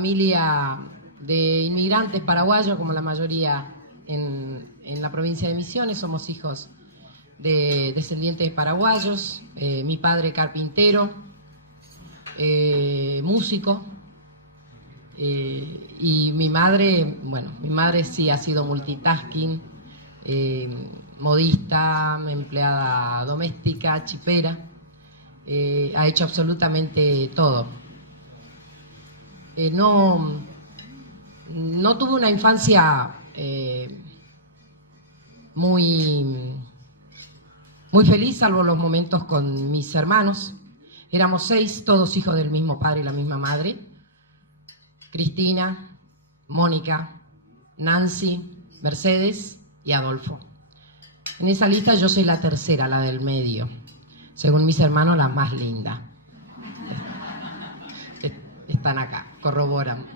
familia de inmigrantes paraguayos, como la mayoría en la provincia de Misiones. Somos hijos de descendientes paraguayos. Mi padre carpintero, músico, y mi madre, bueno, mi madre sí ha sido multitasking, modista, empleada doméstica, chipera, ha hecho absolutamente todo. No tuve una infancia muy feliz, salvo los momentos con mis hermanos. Éramos 6, todos hijos del mismo padre y la misma madre. Cristina, Mónica, Nancy, Mercedes y Adolfo. En esa lista yo soy la tercera, la del medio. Según mis hermanos, la más linda. Están acá, corroboran.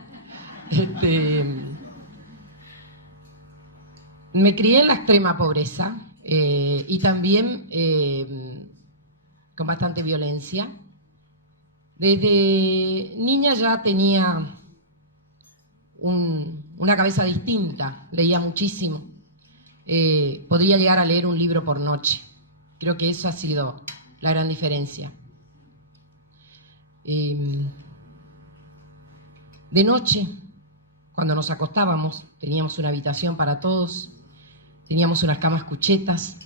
Me crié en la extrema pobreza y también con bastante violencia. Desde niña ya tenía una cabeza distinta, leía muchísimo. Podría llegar a leer un libro por noche. Creo que eso ha sido la gran diferencia. De noche, cuando nos acostábamos, teníamos una habitación para todos, teníamos unas camas cuchetas.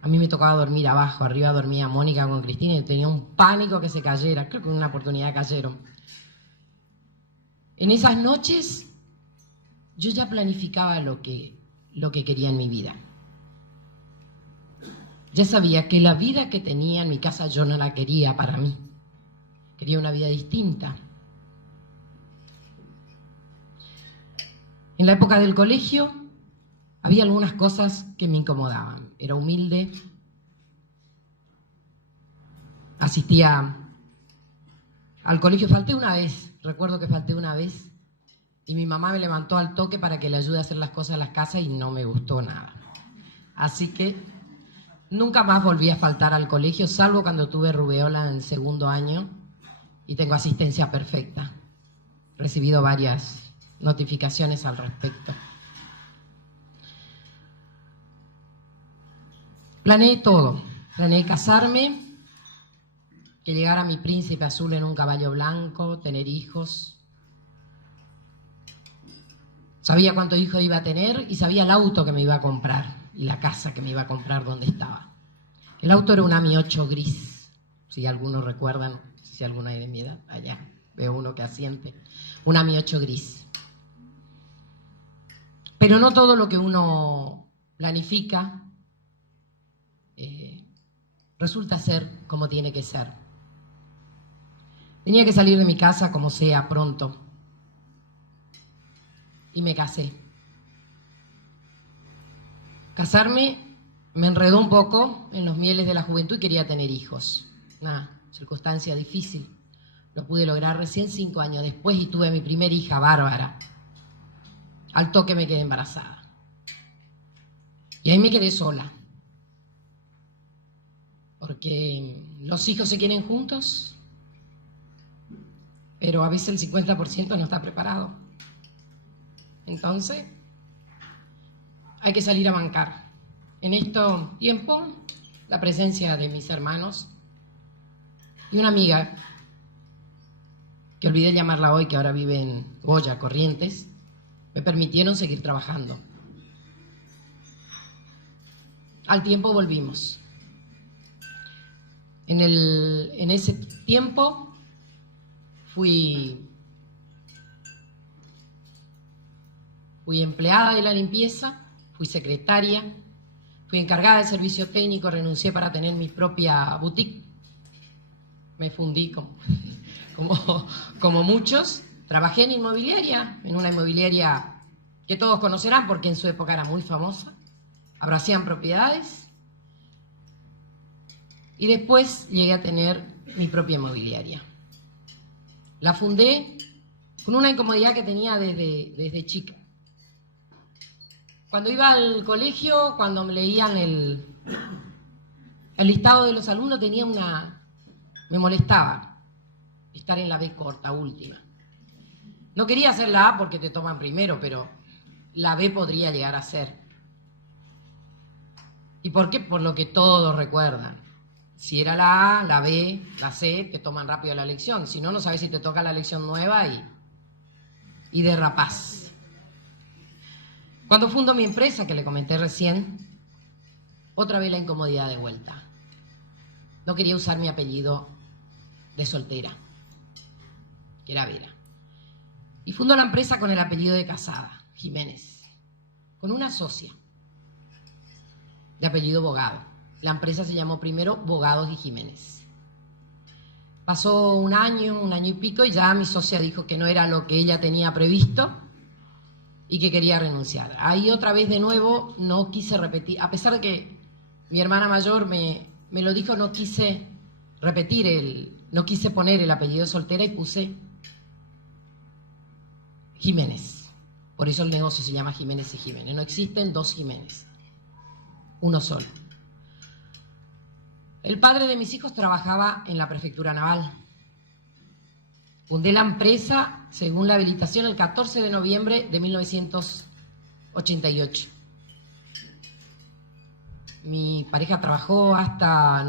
A mí me tocaba dormir abajo, arriba dormía Mónica con Cristina y tenía un pánico que se cayera. Creo que en una oportunidad cayeron. En esas noches yo ya planificaba lo que quería en mi vida. Ya sabía que la vida que tenía en mi casa yo no la quería para mí. Quería una vida distinta. En la época del colegio había algunas cosas que me incomodaban. Era humilde, asistía al colegio, falté una vez, recuerdo que falté una vez, y mi mamá me levantó al toque para que le ayude a hacer las cosas en las casas y no me gustó nada. Así que nunca más volví a faltar al colegio, salvo cuando tuve rubeola en segundo año y tengo asistencia perfecta. He recibido varias notificaciones al respecto. Planeé todo. Planeé casarme, que llegara mi príncipe azul en un caballo blanco, tener hijos. Sabía cuántos hijos iba a tener y sabía el auto que me iba a comprar y la casa que me iba a comprar donde estaba. El auto era un AMI 8 gris, si algunos recuerdan, si alguno hay de mi edad, allá veo uno que asiente. Un AMI 8 gris. Pero no todo lo que uno planifica resulta ser como tiene que ser. Tenía que salir de mi casa como sea pronto. Y me casé. Casarme me enredó un poco en los mieles de la juventud y quería tener hijos. Una circunstancia difícil. Lo pude lograr recién 5 años después y tuve a mi primera hija, Bárbara. Al toque me quedé embarazada. Y ahí me quedé sola. Porque los hijos se quieren juntos, pero a veces el 50% no está preparado. Entonces, hay que salir a bancar. En este tiempo, la presencia de mis hermanos y una amiga, que olvidé llamarla hoy, que ahora vive en Goya, Corrientes, me permitieron seguir trabajando. Al tiempo volvimos. En ese tiempo fui empleada de la limpieza, fui secretaria, fui encargada del servicio técnico, renuncié para tener mi propia boutique. Me fundí como muchos. Trabajé en inmobiliaria, en una inmobiliaria que todos conocerán porque en su época era muy famosa. Abracían propiedades. Y después llegué a tener mi propia inmobiliaria. La fundé con una incomodidad que tenía desde chica. Cuando iba al colegio, cuando me leían el listado de los alumnos, me molestaba estar en la B corta, última. No quería hacer la A porque te toman primero, pero la B podría llegar a ser. ¿Y por qué? Por lo que todos recuerdan. Si era la A, la B, la C, te toman rápido la lección. Si no, no sabes si te toca la lección nueva y derrapás. Cuando fundo mi empresa, que le comenté recién, otra vez la incomodidad de vuelta. No quería usar mi apellido de soltera, que era Vera. Y fundo la empresa con el apellido de casada, Jiménez, con una socia de apellido Bogado. La empresa se llamó primero Bogados y Jiménez. Pasó un año y pico, y ya mi socia dijo que no era lo que ella tenía previsto y que quería renunciar. Ahí otra vez de nuevo no quise repetir, a pesar de que mi hermana mayor me lo dijo, no quise no quise poner el apellido de soltera y puse Jiménez. Por eso el negocio se llama Jiménez y Jiménez. No existen dos Jiménez, uno solo. El padre de mis hijos trabajaba en la prefectura naval. Fundé la empresa según la habilitación el 14 de noviembre de 1988. Mi pareja trabajó hasta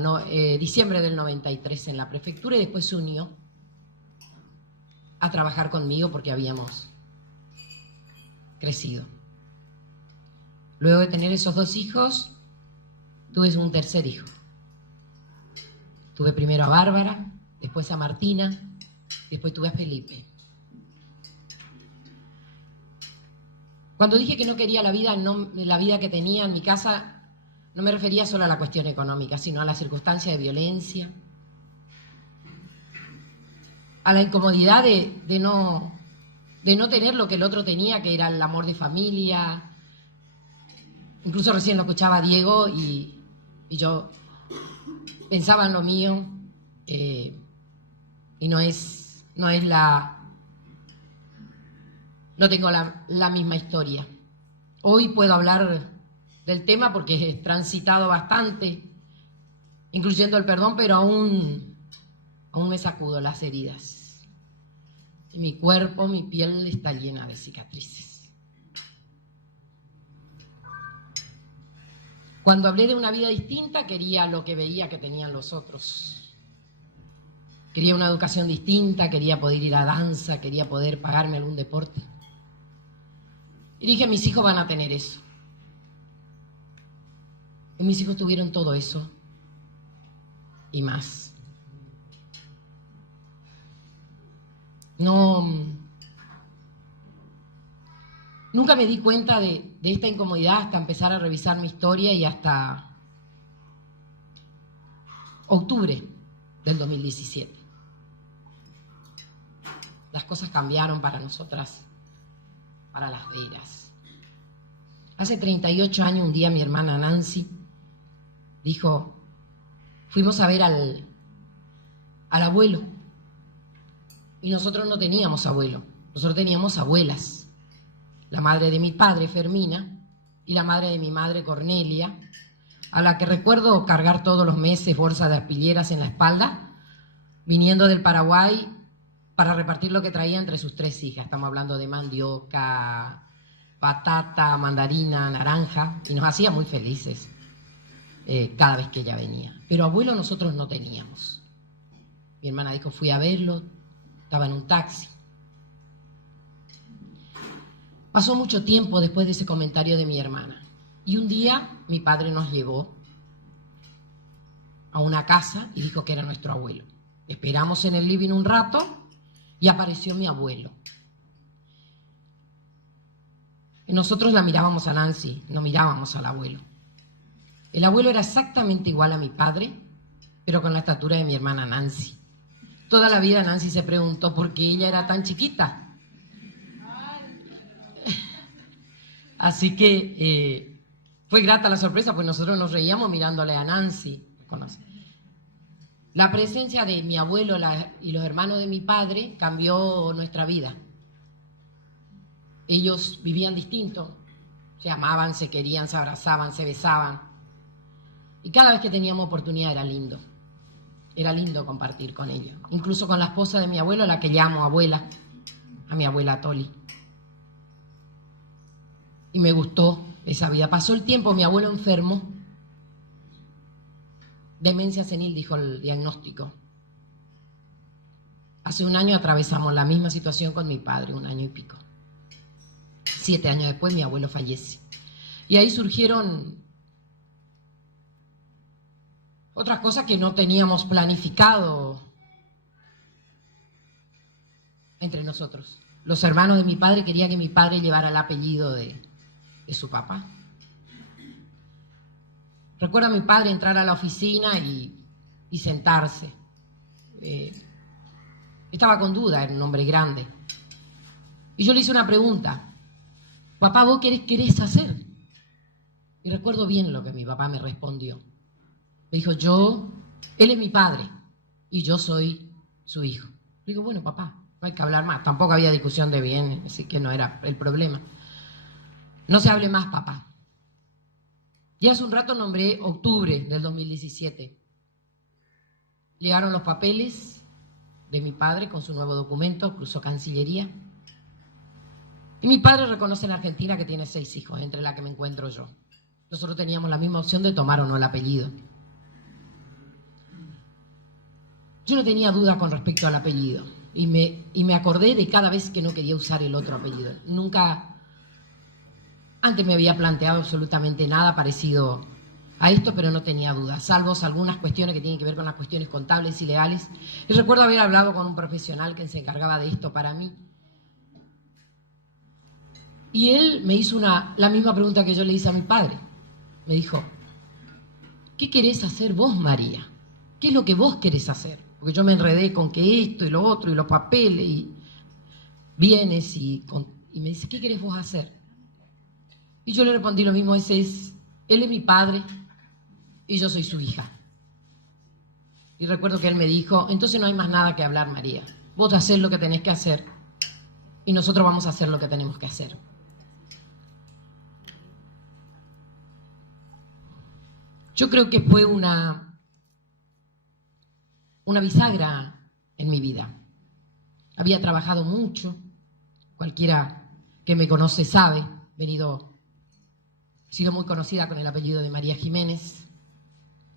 diciembre del 93 en la prefectura y después se unió a trabajar conmigo porque habíamos crecido. Luego de tener esos dos hijos, tuve un tercer hijo. Tuve primero a Bárbara, después a Martina, después tuve a Felipe. Cuando dije que no quería la vida que tenía en mi casa, no me refería solo a la cuestión económica, sino a la circunstancia de violencia, a la incomodidad de no tener lo que el otro tenía, que era el amor de familia. Incluso recién lo escuchaba a Diego y yo pensaba en lo mío, y no tengo la misma historia. Hoy puedo hablar del tema porque he transitado bastante, incluyendo el perdón, pero aún me sacudo las heridas. Y mi cuerpo, mi piel está llena de cicatrices. Cuando hablé de una vida distinta, quería lo que veía que tenían los otros. Quería una educación distinta, quería poder ir a danza, quería poder pagarme algún deporte. Y dije, mis hijos van a tener eso. Y mis hijos tuvieron todo eso y más. Nunca me di cuenta de esta incomodidad hasta empezar a revisar mi historia y hasta octubre del 2017. Las cosas cambiaron para nosotras, para las Veras. Hace 38 años, un día mi hermana Nancy dijo, fuimos a ver al abuelo. Y nosotros no teníamos abuelo, nosotros teníamos abuelas. La madre de mi padre, Fermina, y la madre de mi madre, Cornelia, a la que recuerdo cargar todos los meses bolsas de aspilleras en la espalda, viniendo del Paraguay para repartir lo que traía entre sus tres hijas. Estamos hablando de mandioca, batata, mandarina, naranja, y nos hacía muy felices cada vez que ella venía. Pero abuelo nosotros no teníamos. Mi hermana dijo, fui a verlo, estaba en un taxi. Pasó mucho tiempo después de ese comentario de mi hermana. Y un día mi padre nos llevó a una casa y dijo que era nuestro abuelo. Esperamos en el living un rato y apareció mi abuelo. Y nosotros la mirábamos a Nancy, no mirábamos al abuelo. El abuelo era exactamente igual a mi padre, pero con la estatura de mi hermana Nancy. Toda la vida Nancy se preguntó por qué ella era tan chiquita. Así que fue grata la sorpresa, pues nosotros nos reíamos mirándole a Nancy. La presencia de mi abuelo y los hermanos de mi padre cambió nuestra vida. Ellos vivían distinto, se amaban, se querían, se abrazaban, se besaban. Y cada vez que teníamos oportunidad era lindo. Era lindo compartir con ellos. Incluso con la esposa de mi abuelo, a la que llamo abuela. a mi abuela Toli. Y me gustó esa vida. Pasó el tiempo, mi abuelo enfermo. Demencia senil, dijo el diagnóstico. Hace un año atravesamos la misma situación con mi padre, 1 año y pico. 7 años después mi abuelo fallece. Y ahí surgieron otras cosas que no teníamos planificado entre nosotros. Los hermanos de mi padre querían que mi padre llevara el apellido de su papá. Recuerdo a mi padre entrar a la oficina y sentarse. Estaba con duda, era un hombre grande. Y yo le hice una pregunta. Papá, ¿vos qué querés hacer? Y recuerdo bien lo que mi papá me respondió. Me dijo, él es mi padre y yo soy su hijo. Le digo, bueno, papá, no hay que hablar más. Tampoco había discusión de bien, así que no era el problema. No se hable más, papá. Y hace un rato nombré octubre del 2017. Llegaron los papeles de mi padre con su nuevo documento, cruzó Cancillería. Y mi padre reconoce en Argentina que tiene 6 hijos, entre la que me encuentro yo. Nosotros teníamos la misma opción de tomar o no el apellido. Yo no tenía duda con respecto al apellido. Y me acordé de cada vez que no quería usar el otro apellido. Nunca antes me había planteado absolutamente nada parecido a esto, pero no tenía dudas, salvo algunas cuestiones que tienen que ver con las cuestiones contables y legales. Y recuerdo haber hablado con un profesional que se encargaba de esto para mí. Y él me hizo la misma pregunta que yo le hice a mi padre. Me dijo, ¿qué querés hacer vos, María? ¿Qué es lo que vos querés hacer? Porque yo me enredé con que esto y lo otro, y los papeles, y bienes, y me dice, ¿qué querés vos hacer? Y yo le respondí lo mismo, él es mi padre y yo soy su hija. Y recuerdo que él me dijo, entonces no hay más nada que hablar, María. Vos hacés lo que tenés que hacer y nosotros vamos a hacer lo que tenemos que hacer. Yo creo que fue una bisagra en mi vida. Había trabajado mucho, cualquiera que me conoce sabe, he sido muy conocida con el apellido de María Jiménez,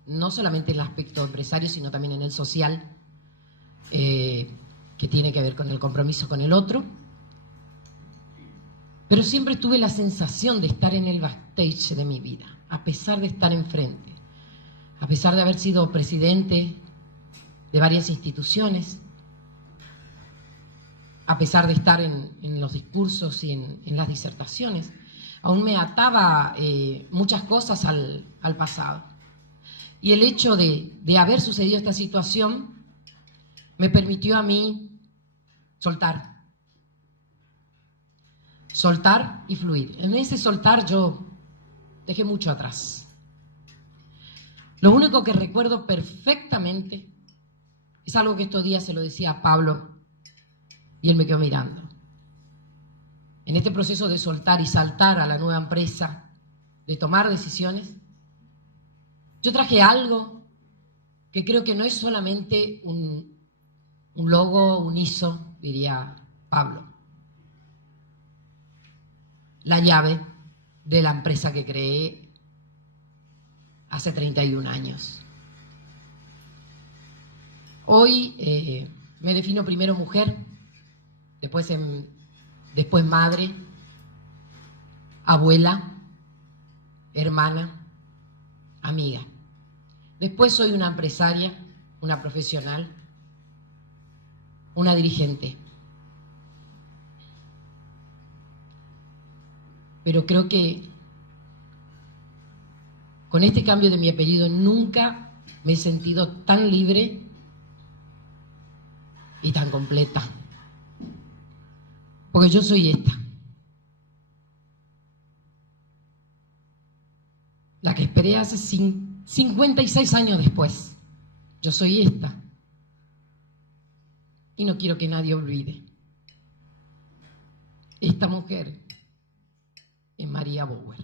no solamente en el aspecto empresario, sino también en el social, que tiene que ver con el compromiso con el otro. Pero siempre tuve la sensación de estar en el backstage de mi vida, a pesar de estar enfrente, a pesar de haber sido presidente de varias instituciones, a pesar de estar en los discursos y en las disertaciones, aún me ataba muchas cosas al pasado. Y el hecho de haber sucedido esta situación me permitió a mí soltar y fluir. En ese soltar yo dejé mucho atrás. Lo único que recuerdo perfectamente es algo que estos días se lo decía a Pablo y él me quedó mirando. En este proceso de soltar y saltar a la nueva empresa, de tomar decisiones, yo traje algo que creo que no es solamente un logo, un ISO, diría Pablo. La llave de la empresa que creé hace 31 años. Hoy me defino primero mujer, después madre, abuela, hermana, amiga. Después soy una empresaria, una profesional, una dirigente. Pero creo que con este cambio de mi apellido nunca me he sentido tan libre y tan completa. Porque yo soy esta. La que esperé hace 56 años después. Yo soy esta. Y no quiero que nadie olvide. Esta mujer es María Bower.